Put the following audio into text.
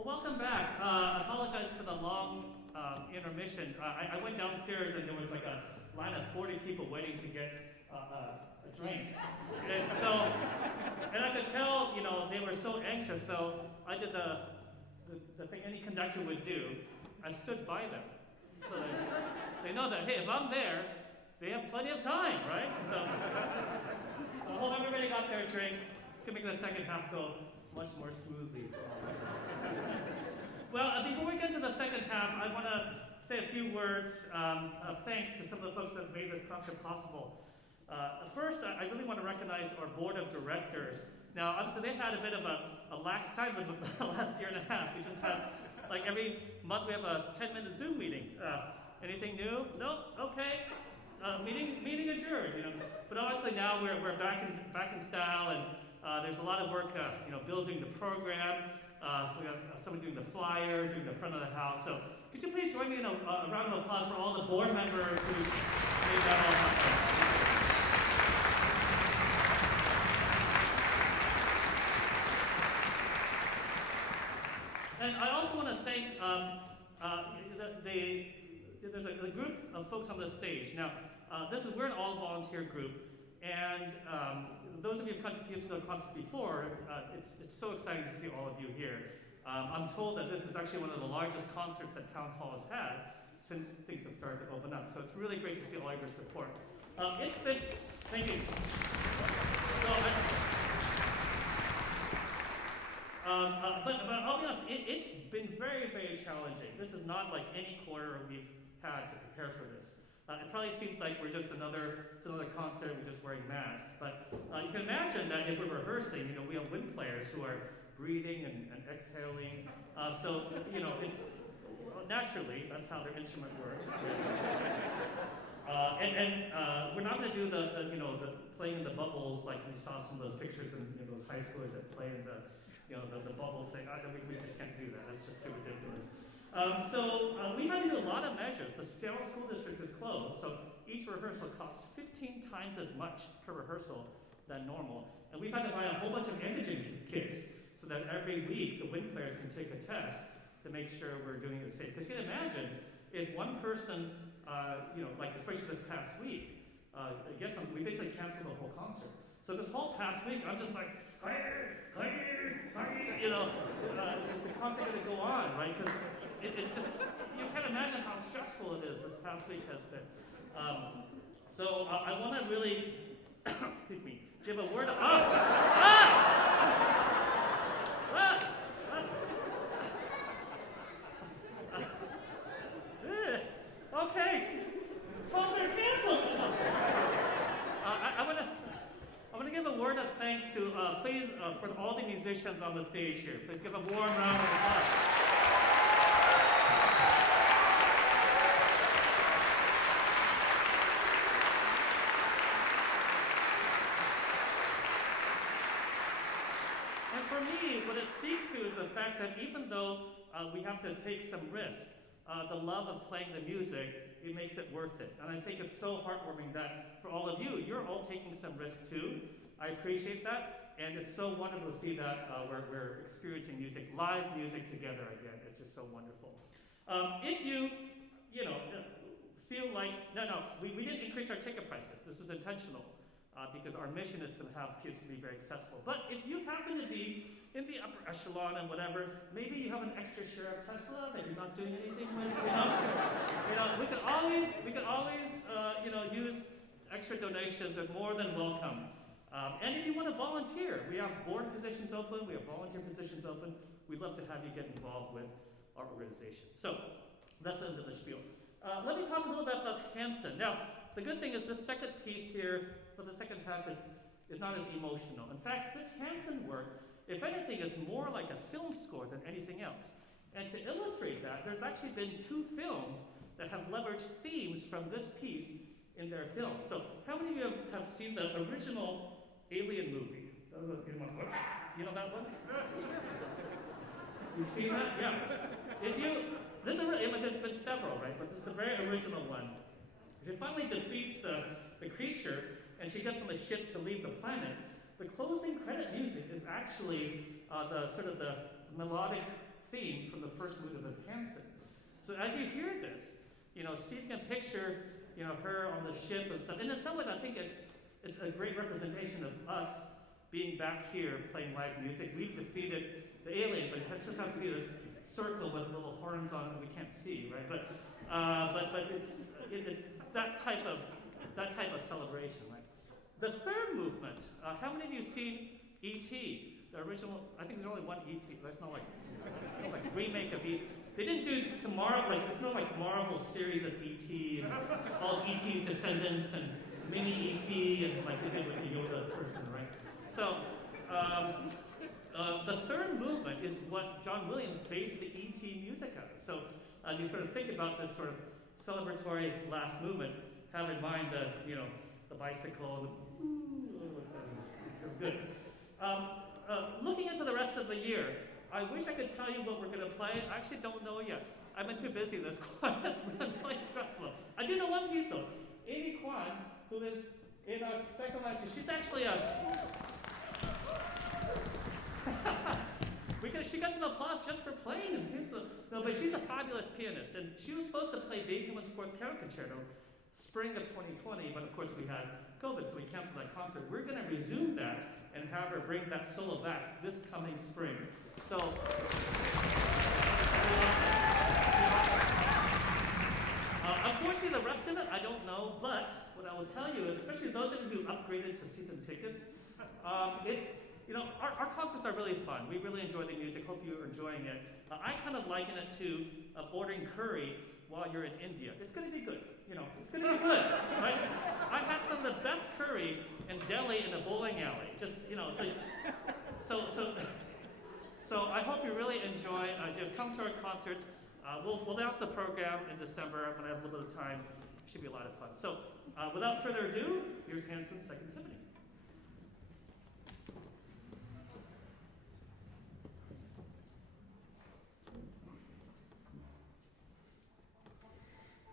Well, welcome back. I apologize for the long intermission. I went downstairs and there was like a line of 40 people waiting to get a drink. And I could tell, they were so anxious, so I did the thing any conductor would do. I stood by them. So they know that, hey, if I'm there, they have plenty of time, right? So I hope everybody got their drink. Can make the second half go much more smoothly for all. Well, before we get to the second half, I want to say a few words of thanks to some of the folks that made this concert possible. First, I really want to recognize our board of directors. Now, obviously, they've had a bit of a lax time in the last year and a half. We just had, like every month, we have a 10-minute Zoom meeting. Anything new? No? Okay. Meeting adjourned. But obviously now we're back in style, and there's a lot of work, building the program. We got someone doing the flyer, doing the front of the house. So could you please join me in a round of applause for all the board members who made that all happen? And I also want to thank there's a group of folks on the stage. Now, we're an all-volunteer group, and those of you who've come to the concert before, it's so exciting to see all of you here. I'm told that this is actually one of the largest concerts that Town Hall has had since things have started to open up. So it's really great to see all of your support. Thank you. But I'll be honest, it's been very, very challenging. This is not like any quarter we've had to prepare for this. It probably seems like we're just another concert, we're just wearing masks. But you can imagine that if we're rehearsing, we have wind players who are breathing and exhaling. So it's naturally, that's how their instrument works. And we're not going to do the playing in the bubbles like you saw some of those pictures in those high schoolers that play in the bubble thing. We just can't do that. That's just too ridiculous. So we've had to do a lot of measures. The Seattle School District is closed, so each rehearsal costs 15 times as much per rehearsal than normal. And we've had to buy a whole bunch of antigen kits so that every week the wind players can take a test to make sure we're doing it safe. Because you can imagine if one person, like especially this past week, gets something, we basically canceled the whole concert. So this whole past week, I'm just like, is the concert going to go on, right? Because it's just, you can't imagine how stressful it is this past week has been. So I want to really, excuse me, give a word of, okay, concert canceled. I want to give a word of thanks to, please, for all the musicians on the stage here. Please give a warm round of applause. And for me, what it speaks to is the fact that even though we have to take some risk, the love of playing the music, it makes it worth it. And I think it's so heartwarming that for all of you, you're all taking some risk too. I appreciate that. And it's so wonderful to see that we're experiencing music, live music together again. It's just so wonderful. If you, feel like, we didn't increase our ticket prices. This was intentional because our mission is to have kids to be very accessible. But if you happen to be in the upper echelon and whatever, maybe you have an extra share of Tesla that you're not doing anything with, we could always use extra donations. Are more than welcome. And if you want to volunteer, we have board positions open, we have volunteer positions open. We'd love to have you get involved with our organization. So that's the end of the spiel. Let me talk a little bit about Hanson. Now, the good thing is this second piece here for the second half is not as emotional. In fact, this Hanson work, if anything, is more like a film score than anything else. And to illustrate that, there's actually been 2 films that have leveraged themes from this piece in their film. So how many of you have seen the original Alien movie? You know that one? You've seen that? Yeah. There's been several, right? But this is the very original one. She finally defeats the creature, and she gets on the ship to leave the planet. The closing credit music is actually the melodic theme from the first movement of Hanson. So as you hear this, see if you can picture, her on the ship and stuff. And in some ways, I think it's a great representation of us being back here playing live music. We've defeated the alien, but it just has to be this circle with little horns on it we can't see, right? But it's that type of celebration, right? The third movement. How many of you have seen E.T.? The original. I think there's only one E.T. That's not like remake of E.T. They didn't do tomorrow. There's no Marvel series of E.T. and all E.T.'s descendants and mini E.T. and they did with the Yoda person, right? So. The third movement is what John Williams based the E.T. music on. So as you sort of think about this sort of celebratory last movement, have in mind the bicycle, it's good. Looking into the rest of the year, I wish I could tell you what we're going to play. I actually don't know yet. I've been too busy this class. It's been really stressful. I do know one piece though. Amy Kwan, who is in our second lecture, she's actually she got some applause just for playing him. But she's a fabulous pianist, and she was supposed to play Beethoven's Fourth Piano Concerto spring of 2020, but of course we had COVID, so we canceled that concert. We're going to resume that and have her bring that solo back this coming spring. So, unfortunately, the rest of it, I don't know, but what I will tell you, especially those of you who upgraded to season tickets, our concerts are really fun. We really enjoy the music. Hope you're enjoying it. I kind of liken it to ordering curry while you're in India. It's going to be good. It's going to be good, right? I've had some of the best curry in Delhi in a bowling alley. Just, so I hope you really enjoy. Come to our concerts. We'll announce the program in December when I have a little bit of time. It should be a lot of fun. So, without further ado, here's Hanson's Second Symphony.